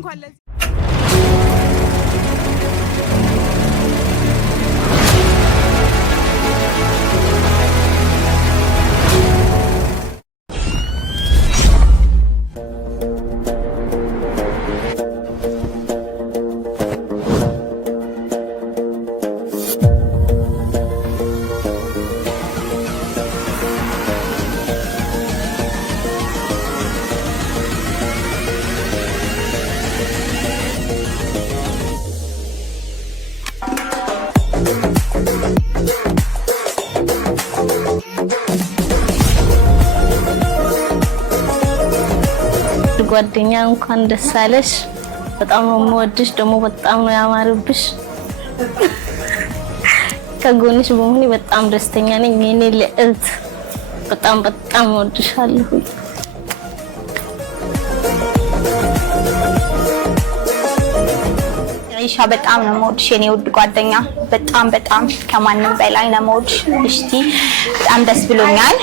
እንኳን ለዚህ ጓደኛ እንኳን ደስ አለሽ በጣም ነው የምወድሽ ደግሞ በጣም ነው ያማረብሽ ከጎንሽ በመሆኔ በጣም ደስተኛ ነኝ የኔ ልዕልት በጣም እወድሻለሁ አይሻ በጣም ነው የምወድሽ የኔ ውድ ጓደኛ በጣም ከማንም በላይ ነው የምወድሽ እሺ በጣም ደስ ብሎኛል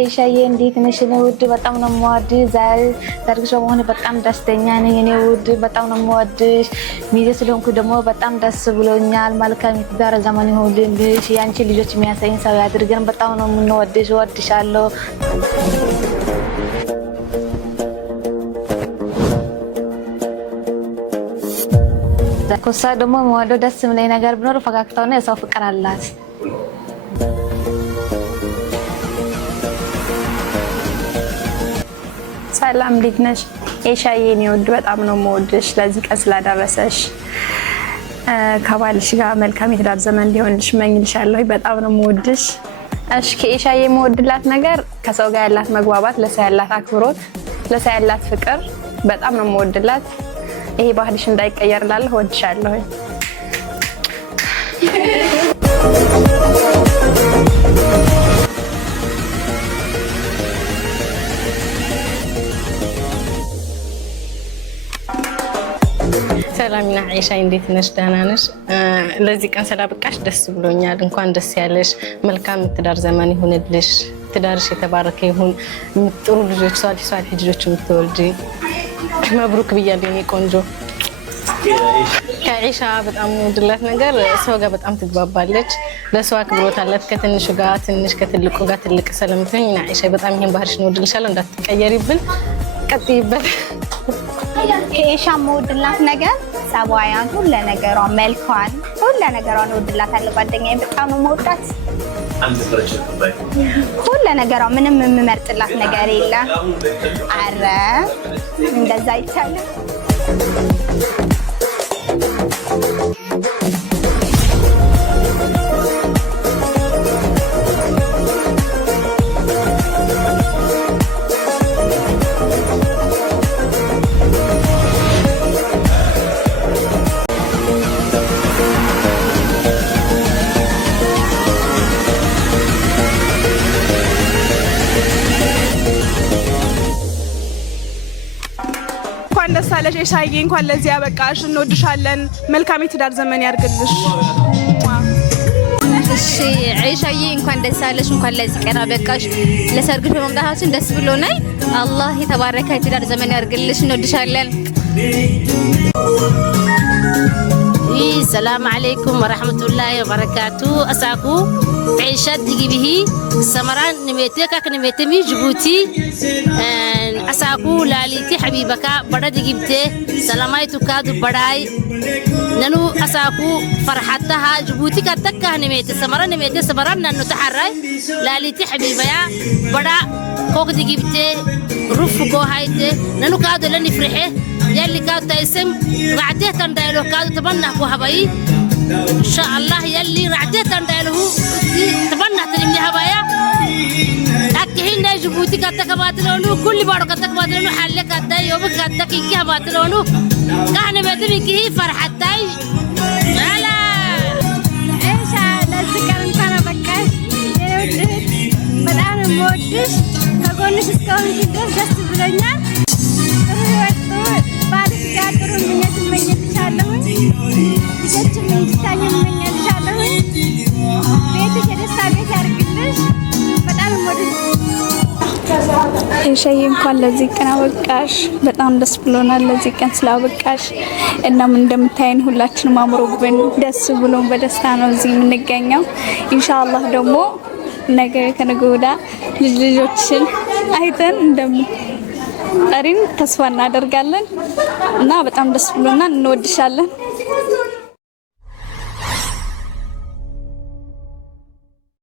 አይሻዬ እንዴት ነሽ ነው ውድ በጣም ነው የምወድሽ ዛሬ ሰርግሽ በመሆኔ በጣም ደስተኛ ነኝ እኔ ውድ በጣም ነው የምወድሽ ሚዜ ስለሆንኩ ደግሞ በጣም ደስ ብሎኛል መልካም የትዳር ዘመን ይሁንልሽ ያንቺ ልጆች የሚያሳይን ሰው ያድርገን በጣም ነው የምንወድሽ ወድሻለሁ ኮሳ ደግሞ ወደ ደስ የሚለኝ ነገር ቢኖር ፈጋግታውና የሰው ፍቅር አላት ሰላም እንዴት ነሽ አይሻዬ እኔ ውድ በጣም ነው የምወድሽ ለዚህ ቀን ስላደረሰሽ ከባልሽ ጋር መልካም የትዳር ዘመን እንዲሆንልሽ እመኝልሻለሁ በጣም ነው የምወድሽ እሺ ከአይሻዬ የምወድላት ነገር ከሰው ጋር ያላት መግባባት ለሰው ያላት አክብሮት ለሰው ያላት ፍቅር በጣም ነው የምወድላት ይሄ ባህልሽ እንዳይቀየርላለሁ እወድሻለሁ ሰላምና አይሻ እንዴት ነሽ ደህና ነሽ ለዚህ ቀን ስላበቃሽ ደስ ብሎኛል እንኳን ደስ ያለሽ መልካም ትዳር ዘመን ይሁንልሽ ትዳርሽ የተባረከ ይሁን ጥሩ ልጆች ሷሊ ልጆች የምትወልጂ መብሩክ ብያለሁ እኔ ቆንጆ ከአይሻ በጣም ወድላት ነገር ሰው ጋር በጣም ትግባባለች ለሰው አክብሮት አላት ከትንሹ ጋር ትንሽ ከትልቁ ጋር ትልቅ ሰለምተኝ እና አይሻ በጣም ይሄን ባህርሽ ነው ወድልሻለሁ እንዳትቀየሪብን ቀጥይበት ከአይሻ የምወድላት ነገር ሰባያን ሁሉ ነገሯ መልኳን ሁሉ ነገሯን ወድላታለሁ ጓደኛዬ በጣም ነው የምወዳት አንድ ፍረጭ ተባይ ሁሉ ነገሯ ምንም የምመርጥላት ነገር የለም አረ እንደዛ ይቻላል ደሳለሽ አይሻዬ እንኳን ለዚህ ያበቃሽ እንወድሻለን መልካም የትዳር ዘመን ያርግልሽ እሺ አይሻዬ እንኳን ደሳለሽ እንኳን ለዚህ ቀን አበቃሽ ለሰርግሽ በመምጣታችን ደስ ብሎናል አላህ የተባረከ የትዳር ዘመን ያርግልሽ እንወድሻለን السلام عليكم ورحمة الله وبركاته أساكو عيشات دقيبه سمران نميتك نميتمي جبوتي أساكو لاليتي حبيبك برا دقيبته سلامايتو كادو براي ننو أساكو فرحتها جبوتي كتكه نميتي سمران ننو تحري لاليتي حبيبيا برا كوك دقيبته رفقو هايته ننو كادو لني فرحه يلي كادو تايسم رعديه تندايلو كادو تبنى وهباي إن شاء الله يلي رعديه تندايلو تبنى تلمني هبايا أكهين جبوتي كاتك باتلونو كل بارو كاتك باتلونو حلك كاتاي يومك كاتك إيكي باتلونو كهني بيتم إيكي فرحتاي لا إيش لذكر إنسان بكاش بدأنا مودش كقولش إسكون كده جست بلونيا بعد سكاترون من يتم يتشالون ኤሻዬ እንኳን ለዚህ ቀን አበቃሽ። በጣም ደስ ብሎናል ለዚህ ቀን ስላበቃሽ። እናም እንደምታየን ሁላችንም አምሮብን ደስ ብሎን በደስታ ነው እዚህ የምንገኘው። ኢንሻአላህ ደግሞ ነገ ከነገ ወዲያ ልጆችን አይተን እንደምንጠሪን ተስፋ እናደርጋለን እና በጣም ደስ ብሎናል። እንወድሻለን።